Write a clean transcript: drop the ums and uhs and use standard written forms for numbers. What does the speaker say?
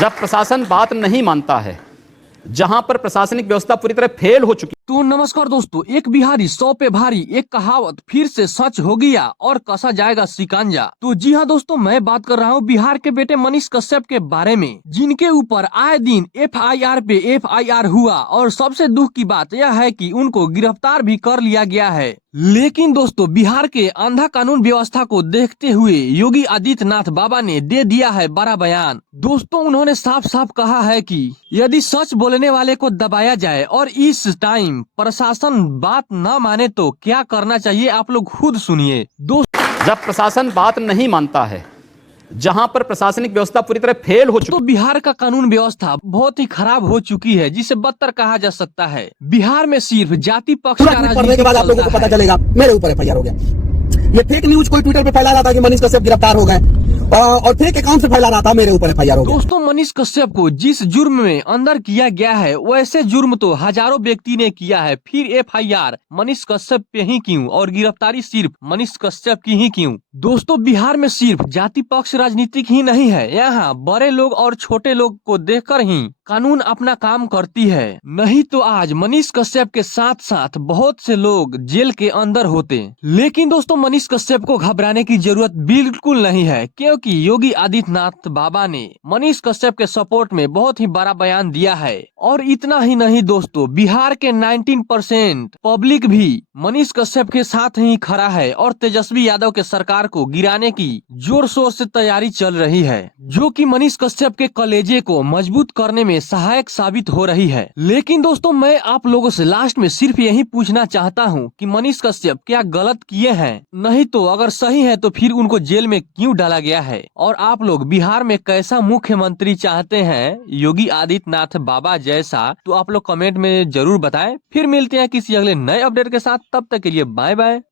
जब प्रशासन बात नहीं मानता है, जहां पर प्रशासनिक व्यवस्था पूरी तरह फेल हो चुकी। तो नमस्कार दोस्तों, एक बिहारी 100 पे भारी, एक कहावत फिर से सच हो गया और कसा जाएगा शिकंजा। तो जी हाँ दोस्तों, मैं बात कर रहा हूँ बिहार के बेटे मनीष कश्यप के बारे में, जिनके ऊपर आए दिन FIR पे FIR हुआ और सबसे दुख की बात यह है कि उनको गिरफ्तार भी कर लिया गया है। लेकिन दोस्तों, बिहार के अंधा कानून व्यवस्था को देखते हुए योगी आदित्यनाथ बाबा ने दे दिया है बड़ा बयान। दोस्तों, उन्होंने साफ साफ कहा है कि यदि सच बोलने वाले को दबाया जाए और इस टाइम प्रशासन बात न माने तो क्या करना चाहिए, आप लोग खुद सुनिए। जब प्रशासन बात नहीं मानता है, जहां पर प्रशासनिक व्यवस्था पूरी तरह फेल हो चुकी। तो बिहार का कानून व्यवस्था बहुत ही खराब हो चुकी है, जिसे बदतर कहा जा सकता है। बिहार में सिर्फ जाति पक्ष का पढ़ने के बाद आप लोगों को पता चलेगा मेरे ऊपर FIR हो गया। ये फेक न्यूज कोई ट्विटर पे फैला रहा था कि मनीष कश्यप गिरफ्तार हो गए और फेक अकाउंट से फैला रहा था, मेरे ऊपर FIR हो गया। दोस्तों, मनीष कश्यप को जिस जुर्म में अंदर किया गया है, वैसे जुर्म तो हजारों व्यक्ति ने किया है, फिर FIR मनीष कश्यप पे ही क्यों और गिरफ्तारी सिर्फ मनीष कश्यप की ही क्यों? दोस्तों, बिहार में सिर्फ जाति पक्ष राजनीतिक ही नहीं है, यहाँ बड़े लोग और छोटे लोग को देखकर ही कानून अपना काम करती है। नहीं तो आज मनीष कश्यप के साथ साथ बहुत से लोग जेल के अंदर होते। लेकिन दोस्तों, मनीष कश्यप को घबराने की जरूरत बिल्कुल नहीं है, क्योंकि योगी आदित्यनाथ बाबा ने मनीष कश्यप के सपोर्ट में बहुत ही बड़ा बयान दिया है। और इतना ही नहीं दोस्तों, बिहार के 19% पब्लिक भी मनीष कश्यप के साथ ही खड़ा है और तेजस्वी यादव के सरकार को गिराने की जोर शोर से तैयारी चल रही है, जो कि मनीष कश्यप के कलेजे को मजबूत करने में सहायक साबित हो रही है। लेकिन दोस्तों, मैं आप लोगों से लास्ट में सिर्फ यही पूछना चाहता हूं कि मनीष कश्यप क्या गलत किए हैं? नहीं तो अगर सही है तो फिर उनको जेल में क्यों डाला गया है? और आप लोग बिहार में कैसा मुख्यमंत्री चाहते हैं, योगी आदित्यनाथ बाबा जैसा? तो आप लोग कमेंट में जरूर बताएं। फिर मिलते हैं किसी अगले नए अपडेट के साथ, तब तक के लिए बाय बाय।